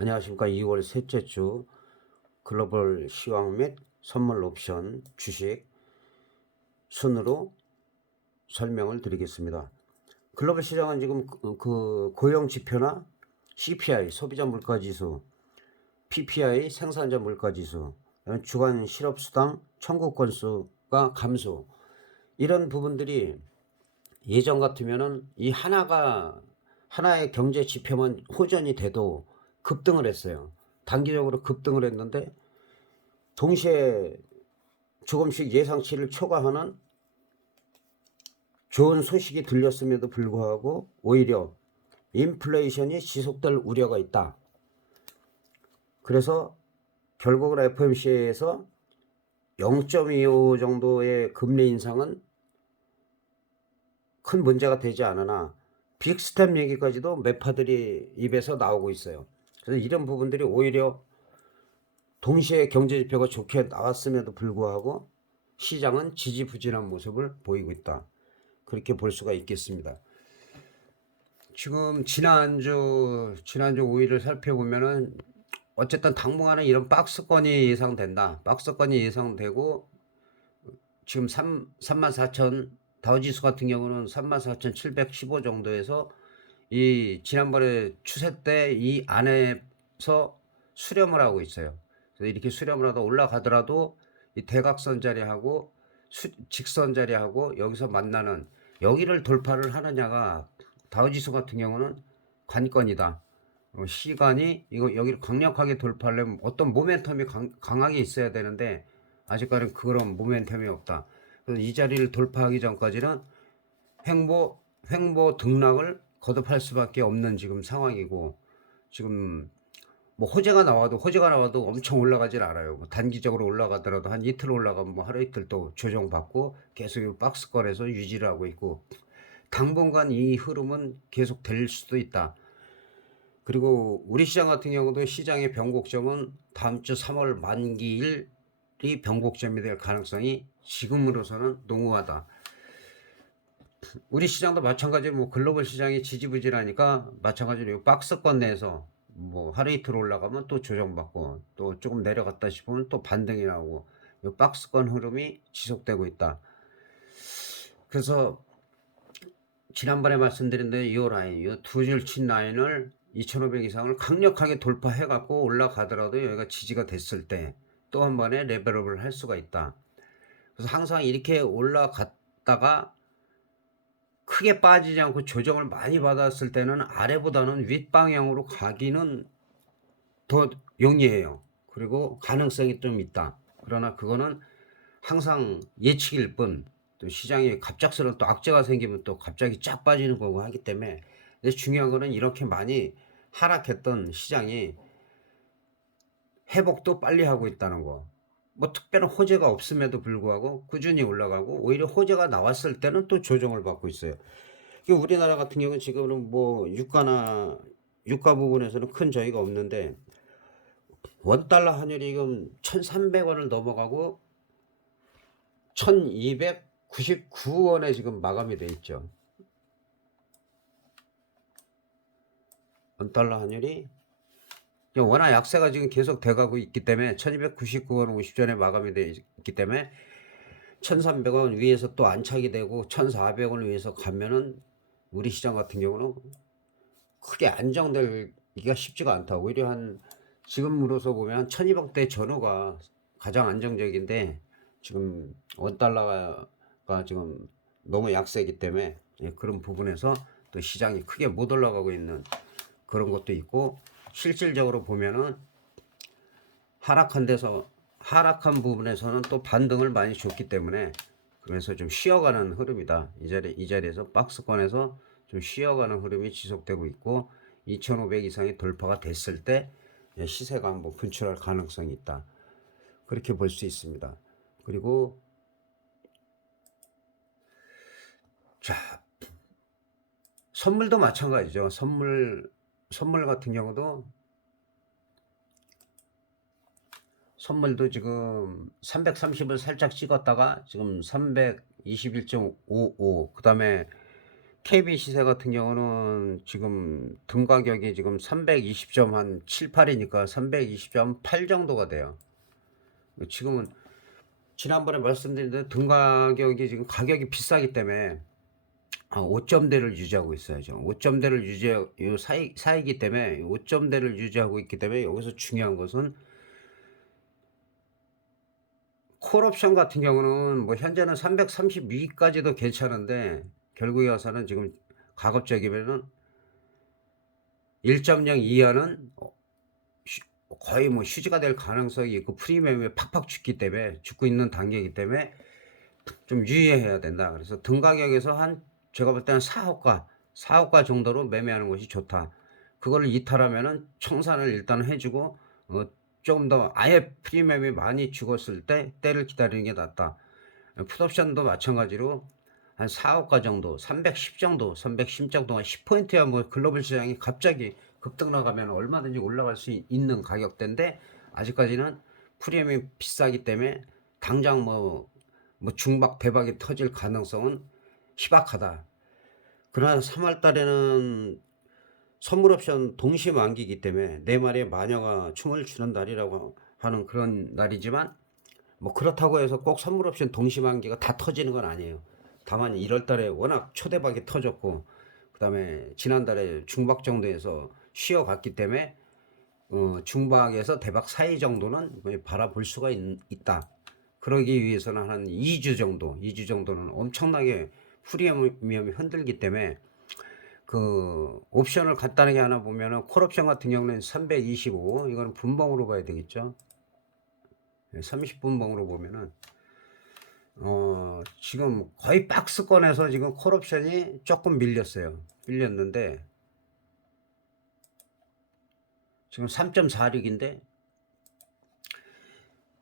안녕하십니까. 2월 셋째 주 글로벌 시황 및 선물 옵션 주식 순으로 설명을 드리겠습니다. 글로벌 시장은 지금 고용 지표나 CPI 소비자 물가 지수, PPI 생산자 물가 지수, 주간 실업수당 청구 건수가 감소, 이런 부분들이 예전 같으면은 이 하나의 경제 지표만 호전이 돼도 급등을 했어요. 단기적으로 급등을 했는데 동시에 조금씩 예상치를 초과하는 좋은 소식이 들렸음에도 불구하고 오히려 인플레이션이 지속될 우려가 있다. 그래서 결국은 FOMC에서 0.25 정도의 금리 인상은 큰 문제가 되지 않으나 빅스텝 얘기까지도 매파들이 입에서 나오고 있어요. 그래서 이런 부분들이 오히려 동시에 경제지표가 좋게 나왔음에도 불구하고 시장은 지지부진한 모습을 보이고 있다. 그렇게 볼 수가 있겠습니다. 지금 지난주 5일을 살펴보면은 어쨌든 당분간은 이런 박스권이 예상된다. 박스권이 예상되고 지금 34,000 다우지수 같은 경우는 34,715 정도에서 이 지난번에 추세 때 이 안에서 수렴을 하고 있어요. 그래서 이렇게 수렴을 하다 올라가더라도 이 대각선 자리하고 직선 자리하고 여기서 만나는 여기를 돌파를 하느냐가 다우지수 같은 경우는 관건이다. 시간이 여기를 강력하게 돌파하려면 어떤 모멘텀이 강하게 있어야 되는데 아직까지는 그런 모멘텀이 없다. 그래서 이 자리를 돌파하기 전까지는 횡보 등락을 거듭할 수밖에 없는 지금 상황이고, 지금 뭐 호재가 나와도 엄청 올라가질 않아요. 뭐 단기적으로 올라가더라도 한 이틀 올라가면 뭐 하루 이틀 또 조정받고 계속 박스권에서 유지를 하고 있고, 당분간 이 흐름은 계속 될 수도 있다. 그리고 우리 시장 같은 경우도 시장의 변곡점은 다음 주 3월 만기일이 변곡점이 될 가능성이 지금으로서는 농후하다. 우리 시장도 마찬가지로 뭐 글로벌 시장이 지지부진하니까 마찬가지로 박스권 내에서 뭐 하루 이틀 올라가면 또 조정받고 또 조금 내려갔다 싶으면 또 반등이 나오고 이 박스권 흐름이 지속되고 있다. 그래서 지난번에 말씀드린 대로 이 라인, 이 두 줄 친 라인을 2,500 이상을 강력하게 돌파해 갖고 올라가더라도 여기가 지지가 됐을 때 또 한 번에 레벨업을 할 수가 있다. 그래서 항상 이렇게 올라갔다가 크게 빠지지 않고 조정을 많이 받았을 때는 아래보다는 윗방향으로 가기는 더 용이해요. 그리고 가능성이 좀 있다. 그러나 그거는 항상 예측일 뿐, 또 시장에 갑작스러운 또 악재가 생기면 또 갑자기 쫙 빠지는 거고 하기 때문에, 근데 중요한 거는 이렇게 많이 하락했던 시장이 회복도 빨리 하고 있다는 거. 뭐 특별한 호재가 없음에도 불구하고 꾸준히 올라가고 오히려 호재가 나왔을 때는 또 조정을 받고 있어요. 우리나라 같은 경우는 지금은 뭐 유가 부분에서는 큰 저희가 없는데 원달러 환율이 지금 1,300원을 넘어가고 1,299원에 지금 마감이 돼 있죠. 원달러 환율이 워낙 약세가 지금 계속 돼가고 있기 때문에 1,299원 50전에 마감이 돼 있기 때문에 1,300원 위에서 또 안착이 되고 1,400원 위에서 가면은 우리 시장 같은 경우는 크게 안정되기가 쉽지가 않다. 오히려 지금으로서 보면 1,200대 전후가 가장 안정적인데 지금 원달러가 지금 너무 약세이기 때문에 그런 부분에서 또 시장이 크게 못 올라가고 있는 그런 것도 있고, 실질적으로 보면은 하락한 부분에서는 또 반등을 많이 줬기 때문에 그래서 좀 쉬어가는 흐름이다. 이 자리에서 박스권에서 좀 쉬어가는 흐름이 지속되고 있고 2,500 이상이 돌파가 됐을 때 시세가 한번 분출할 가능성이 있다. 그렇게 볼 수 있습니다. 그리고 자, 선물도 마찬가지죠. 선물 같은 경우도 선물도 지금 330을 살짝 찍었다가 지금 321.55, 그 다음에 KB 시세 같은 경우는 지금 등 가격이 지금 320점 한 7, 8이니까 320점 8 정도가 돼요. 지금은 지난번에 말씀드린 대로 등 가격이 지금 가격이 비싸기 때문에 5점대를 유지하고 있어요. 지금 5점대를 요 사이기 때문에 5점대를 유지하고 있기 때문에 여기서 중요한 것은 콜옵션 같은 경우는 뭐 현재는 332까지도 괜찮은데 결국에 와서는 지금 가급적이면은 1.0 이하는 거의 뭐 휴지가 될 가능성이 있고 프리미엄이 팍팍 죽고 있는 단계이기 때문에 좀 유의해야 된다. 그래서 등 가격에서 한 제가 볼 때는 4호가 정도로 매매하는 것이 좋다. 그거를 이탈하면은 청산을 일단 해주고 조금 더 아예 프리미엄이 많이 죽었을 때 때를 기다리는 게 낫다. 풋옵션도 마찬가지로 한 4호가 정도, 310 정도, 310 정도가 10포인트야 뭐 글로벌 시장이 갑자기 급등 나가면 얼마든지 올라갈 수 있는 가격대인데 아직까지는 프리미엄이 비싸기 때문에 당장 뭐 중박 대박이 터질 가능성은 희박하다. 그러나 3월 달에는 선물 옵션 동시 만기이기 때문에 네 마리의 마녀가 춤을 추는 날이라고 하는 그런 날이지만 뭐 그렇다고 해서 꼭 선물 옵션 동시 만기가 다 터지는 건 아니에요. 다만 1월 달에 워낙 초대박이 터졌고 그다음에 지난달에 중박 정도에서 쉬어갔기 때문에 중박에서 대박 사이 정도는 바라볼 수가 있다. 그러기 위해서는 한 2주 정도는 엄청나게 프리미엄이 흔들기 때문에 그 옵션을 간단하게 하나 보면은 콜옵션 같은 경우는 325 이거는 분봉으로 봐야 되겠죠. 30분봉으로 보면은 지금 거의 박스권에서 지금 콜옵션이 조금 밀렸는데 지금 3.46인데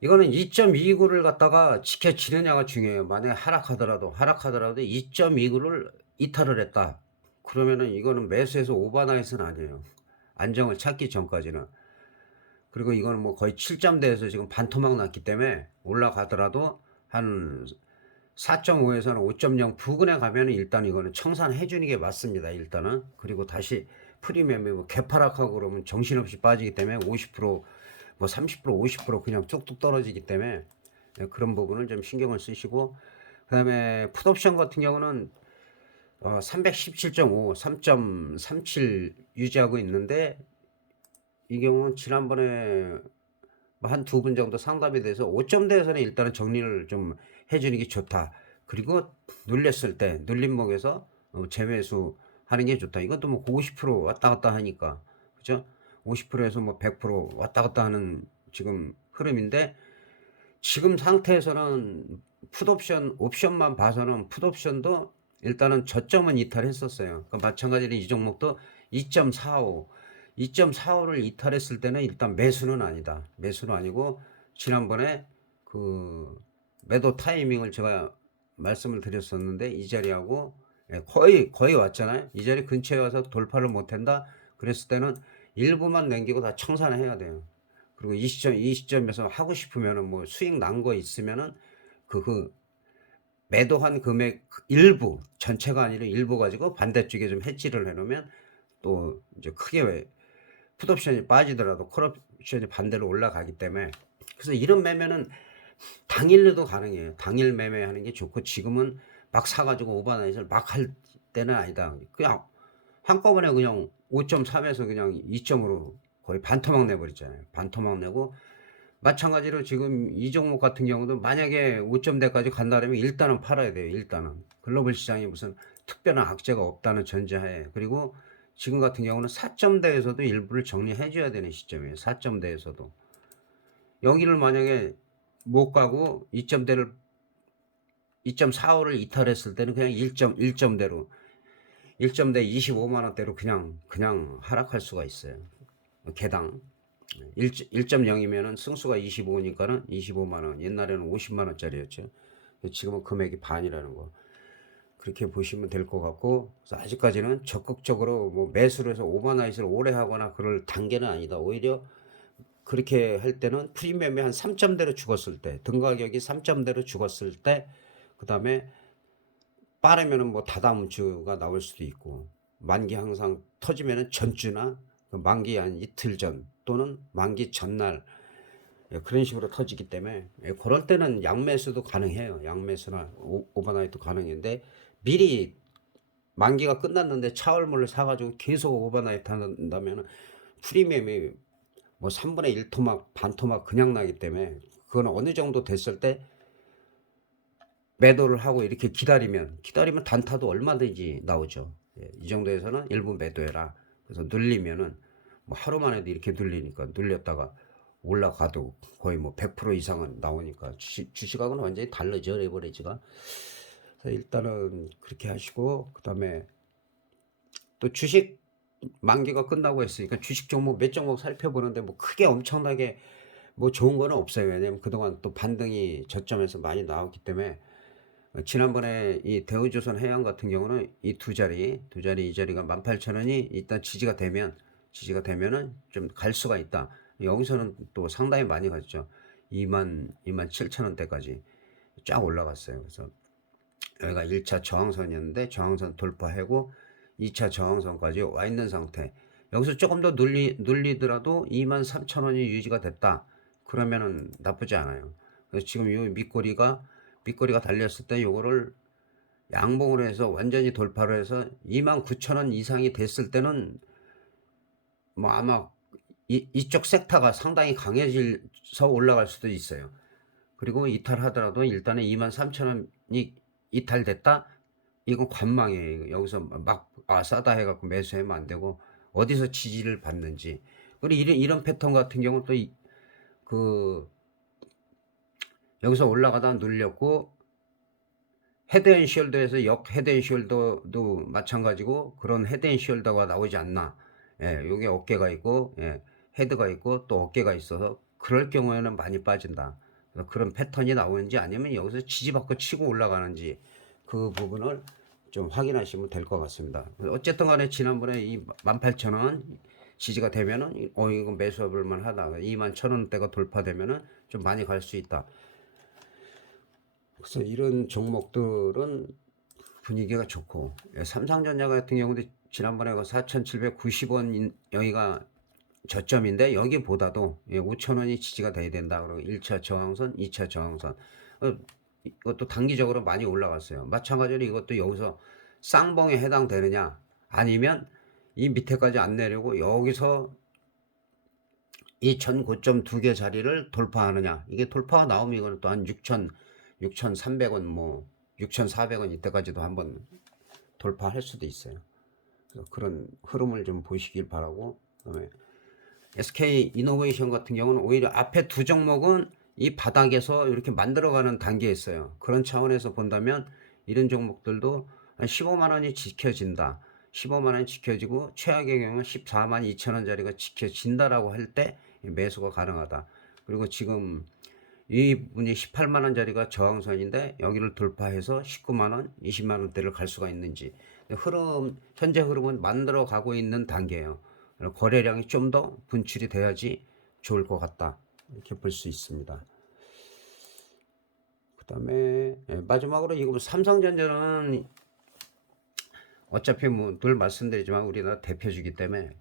이거는 2.29를 갖다가 지켜지느냐가 중요해요. 만약에 하락하더라도 2.29를 이탈을 했다. 그러면은 이거는 매수해서 오버나잇은 아니에요. 안정을 찾기 전까지는. 그리고 이거는 뭐 거의 7점대에서 지금 반토막 났기 때문에 올라가더라도 한 4.5에서는 5.0 부근에 가면은 일단 이거는 청산해 주는 게 맞습니다. 일단은. 그리고 다시 프리미엄이 뭐 개파락하고 그러면 정신없이 빠지기 때문에 50%, 뭐 30%, 50% 그냥 뚝뚝 떨어지기 때문에 그런 부분을 좀 신경을 쓰시고 그다음에 풋옵션 같은 경우는 317.5, 3.37 유지하고 있는데 이 경우는 지난번에 한 두 분 정도 상담에 대해서 5점대에서는 일단은 정리를 좀 해주는 게 좋다. 그리고 눌렸을 때 눌림목에서 재매수 하는 게 좋다. 이것도 뭐 50% 왔다 갔다 하니까 그죠? 50%에서 뭐 100% 왔다 갔다 하는 지금 흐름인데 지금 상태에서는 풋옵션 옵션만 봐서는 풋옵션도 일단은 저점은 이탈했었어요. 그러니까 마찬가지로 이 종목도 2.45를 이탈했을 때는 일단 매수는 아니다. 매수는 아니고 지난번에 그 매도 타이밍을 제가 말씀을 드렸었는데 이 자리하고 거의 왔잖아요. 이 자리 근처에 와서 돌파를 못한다. 그랬을 때는 일부만 남기고 다 청산을 해야 돼요. 그리고 이 시점에서 하고 싶으면은 뭐 수익 난 거 있으면은 그 매도한 금액 일부 전체가 아니라 일부 가지고 반대쪽에 좀 해지를 해놓으면 또 이제 크게 풋옵션이 빠지더라도 콜옵션이 반대로 올라가기 때문에 그래서 이런 매매는 당일로도 가능해요. 당일 매매하는 게 좋고 지금은 막 사가지고 오버나잇을 막 할 때는 아니다. 그냥 한꺼번에 그냥 5.3에서 그냥 2점으로 거의 반토막 내버리잖아요. 반토막 내고 마찬가지로 지금 이 종목 같은 경우도 만약에 5점대까지 간다면 일단은 팔아야 돼요. 일단은 글로벌 시장이 무슨 특별한 악재가 없다는 전제하에 그리고 지금 같은 경우는 4점대에서도 일부를 정리해 줘야 되는 시점이에요. 4점대에서도 여기를 만약에 못 가고 2점대를 2.45를 이탈했을 때는 그냥 1점대로 1점대 25만 원대로 그냥 하락할 수가 있어요. 개당 1.0이면은 승수가 25니까는 25만 원. 옛날에는 50만 원짜리였죠. 지금은 금액이 반이라는 거. 그렇게 보시면 될 것 같고 그래서 아직까지는 적극적으로 뭐 매수를 해서 오버나잇을 오래 하거나 그럴 단계는 아니다. 오히려 그렇게 할 때는 프리미엄이 한 3점대로 죽었을 때 등 가격이 3점대로 죽었을 때 그 다음에 빠르면은 뭐 다다음 주가 나올 수도 있고, 만기 항상 터지면은 전주나 그 만기 한 이틀 전 또는 만기 전날, 예, 그런 식으로 터지기 때문에, 예, 그럴 때는 양매수도 가능해요. 양매수나 오버나이트 가능한데, 미리 만기가 끝났는데 차월물을 사가지고 계속 오버나이트 한다면 프리미엄이 뭐 3분의 1 토막 반 토막 그냥 나기 때문에, 그건 어느 정도 됐을 때 매도를 하고 이렇게 기다리면 단타도 얼마든지 나오죠. 예, 이 정도에서는 일부 매도해라. 그래서 눌리면은 뭐 하루 만에도 이렇게 눌리니까, 눌렸다가 올라가도 거의 뭐 100% 이상은 나오니까, 주식하고는 완전히 다르죠, 레버리지가. 그래서 일단은 그렇게 하시고, 그다음에 또 주식 만기가 끝나고 했으니까 주식 종목 몇 종목 살펴보는데 뭐 크게 엄청나게 뭐 좋은 거는 없어요. 왜냐면 그동안 또 반등이 저점에서 많이 나왔기 때문에. 지난번에 이 대우조선 해양 같은 경우는 이 두 자리 이 자리가 18,000원이 일단 지지가 되면은 좀 갈 수가 있다. 여기서는 또 상당히 많이 갔죠. 27,000원대까지 쫙 올라갔어요. 그래서 여기가 1차 저항선이었는데 저항선 돌파하고 2차 저항선까지 와 있는 상태. 여기서 조금 더 눌리더라도 23,000원이 유지가 됐다. 그러면은 나쁘지 않아요. 그래서 지금 이 밑꼬리가 달렸을 때 요거를 양봉으로 해서 완전히 돌파를 해서 29,000원 이상이 됐을 때는 뭐 아마 이쪽 섹터가 상당히 강해져서 올라갈 수도 있어요. 그리고 이탈하더라도 일단은 23,000원이 이탈됐다? 이건 관망이에요. 여기서 막 싸다 해갖고 매수하면 안 되고, 어디서 지지를 받는지. 그리고 이런 패턴 같은 경우는 또 그 여기서 올라가다 눌렸고, 헤드앤숄더에서 헤드앤숄더도 마찬가지고 그런 헤드앤숄더가 나오지 않나. 예, 요게 어깨가 있고, 예, 헤드가 있고 또 어깨가 있어서 그럴 경우에는 많이 빠진다. 그런 패턴이 나오는지 아니면 여기서 지지받고 치고 올라가는지, 그 부분을 좀 확인하시면 될 것 같습니다. 어쨌든 간에 지난번에 이 18,000원 지지가 되면은 이거 매수해볼 만하다. 21,000원대가 돌파되면은 좀 많이 갈 수 있다. 그래서 이런 종목들은 분위기가 좋고, 삼성전자 같은 경우도 지난번에 4,790원 여기가 저점인데, 여기보다도 5,000원이 지지가 돼야 된다. 그리고 1차 저항선, 2차 저항선. 이것도 단기적으로 많이 올라갔어요. 마찬가지로 이것도 여기서 쌍봉에 해당되느냐, 아니면 이 밑에까지 안 내려고 여기서 이 전 고점 두 개 자리를 돌파하느냐. 이게 돌파가 나오면 이거는 또 한 6,300원, 뭐 6,400원 이때까지도 한번 돌파할 수도 있어요. 그래서 그런 흐름을 좀 보시길 바라고. 그다음에 SK 이노베이션 같은 경우는 오히려 앞에 두 종목은 이 바닥에서 이렇게 만들어가는 단계에 있어요. 그런 차원에서 본다면 이런 종목들도 한 15만 원이 지켜진다. 15만 원이 지켜지고 최악의 경우는 14만 2천 원짜리가 지켜진다라고 할 때 매수가 가능하다. 그리고 지금 이분이 18만 원짜리가 저항선인데 여기를 돌파해서 19만 원, 20만 원대를 갈 수가 있는지, 현재 흐름은 만들어 가고 있는 단계예요. 거래량이 좀 더 분출이 돼야지 좋을 것 같다. 이렇게 볼 수 있습니다. 그 다음에 마지막으로 이거 삼성전자는 어차피 뭐 늘 말씀드리지만 우리나라 대표주기 때문에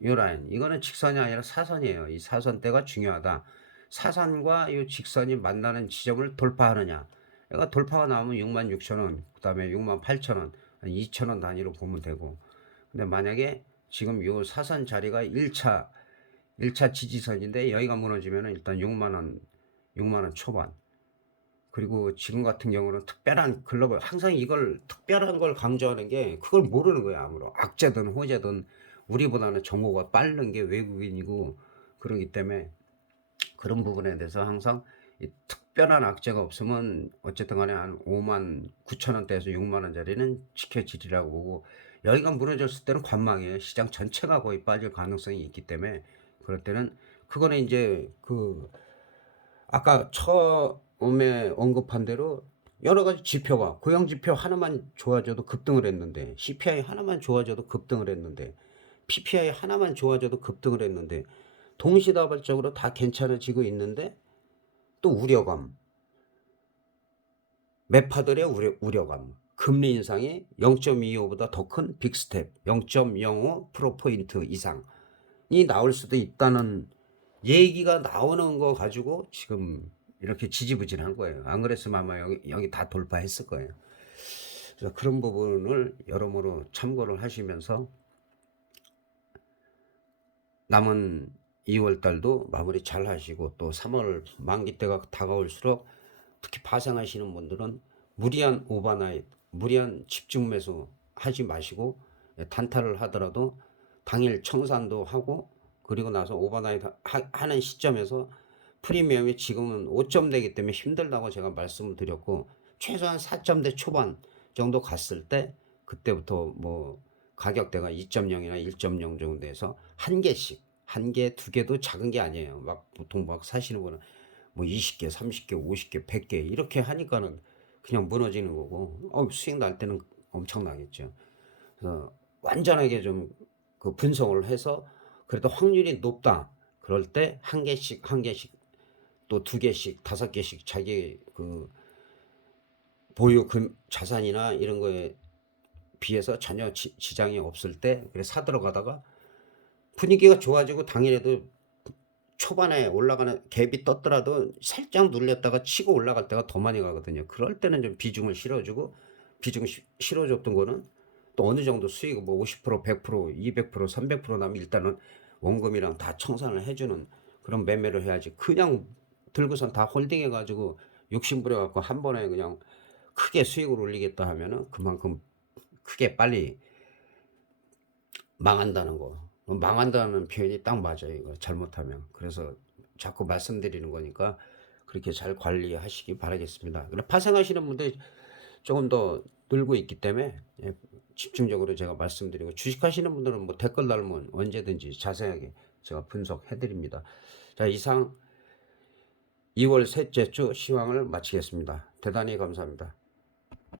이 라인, 이거는 직선이 아니라 사선이에요. 이 사선대가 중요하다. 사선과 이 직선이 만나는 지점을 돌파하느냐. 그러니까 돌파가 나오면 66,000원, 그 다음에 68,000원, 2,000원 단위로 보면 되고. 근데 만약에 지금 이 사선 자리가 1차 지지선인데 여기가 무너지면 일단 6만원 초반. 그리고 지금 같은 경우는 특별한 글로벌, 항상 이걸 특별한 걸 강조하는 게 그걸 모르는 거야. 아무로 악재든 호재든 우리보다는 정보가 빠른 게 외국인이고 그러기 때문에, 그런 부분에 대해서 항상 이 특별한 악재가 없으면 어쨌든 간에 한 59,000원대에서 6만원짜리는 지켜지리라고 보고, 여기가 무너졌을 때는 관망이에요. 시장 전체가 거의 빠질 가능성이 있기 때문에, 그럴 때는 그거는 이제 아까 처음에 언급한 대로 여러 가지 지표가, 고용 지표 하나만 좋아져도 급등을 했는데, CPI 하나만 좋아져도 급등을 했는데, PPI 하나만 좋아져도 급등을 했는데, 동시다발적으로 다 괜찮아지고 있는데 또 우려감, 매파들의 우려감, 금리 인상이 0.25보다 더 큰 빅스텝 0.05% 이상이 나올 수도 있다는 얘기가 나오는 거 가지고 지금 이렇게 지지부진한 거예요. 안 그랬으면 아마 여기 다 돌파했을 거예요. 그래서 그런 부분을 여러모로 참고를 하시면서 남은 2월 달도 마무리 잘 하시고, 또 3월 만기 때가 다가올수록 특히 파생하시는 분들은 무리한 오버나잇, 무리한 집중 매수 하지 마시고, 단타를 하더라도 당일 청산도 하고, 그리고 나서 오버나잇 하는 시점에서 프리미엄이 지금은 5점대이기 때문에 힘들다고 제가 말씀을 드렸고, 최소한 4점대 초반 정도 갔을 때 그때부터 뭐 가격대가 2.0이나 1.0 정도에서 한 개씩, 한 개, 두 개도 작은 게 아니에요. 막 보통 막 사시는 분은 뭐 20개, 30개, 50개, 100개 이렇게 하니까는 그냥 무너지는 거고, 수익 날 때는 엄청나겠죠. 그래서 완전하게 좀 그 분석을 해서 그래도 확률이 높다. 그럴 때 한 개씩, 한 개씩, 또 두 개씩, 다섯 개씩 자기 그 보유 자산이나 이런 거에 비해서 전혀 지장이 없을 때 그래 사 들어가다가 분위기가 좋아지고 당일에도 초반에 올라가는 갭이 떴더라도 살짝 눌렸다가 치고 올라갈 때가 더 많이 가거든요. 그럴 때는 좀 비중을 실어주고, 비중 실어줬던 거는 또 어느 정도 수익 뭐 50%, 100%, 200%, 300% 나면 일단은 원금이랑 다 청산을 해주는 그런 매매를 해야지. 그냥 들고선 다 홀딩해 가지고 욕심부려 갖고 한 번에 그냥 크게 수익을 올리겠다 하면은 그만큼 크게 빨리 망한다는 거. 망한다는 표현이 딱 맞아요. 이거 잘못하면. 그래서 자꾸 말씀드리는 거니까 그렇게 잘 관리하시기 바라겠습니다. 그럼 파생하시는 분들 조금 더 늘고 있기 때문에 집중적으로 제가 말씀드리고, 주식하시는 분들은 뭐 댓글 달면 언제든지 자세하게 제가 분석해 드립니다. 자, 이상 2월 셋째 주 시황을 마치겠습니다. 대단히 감사합니다.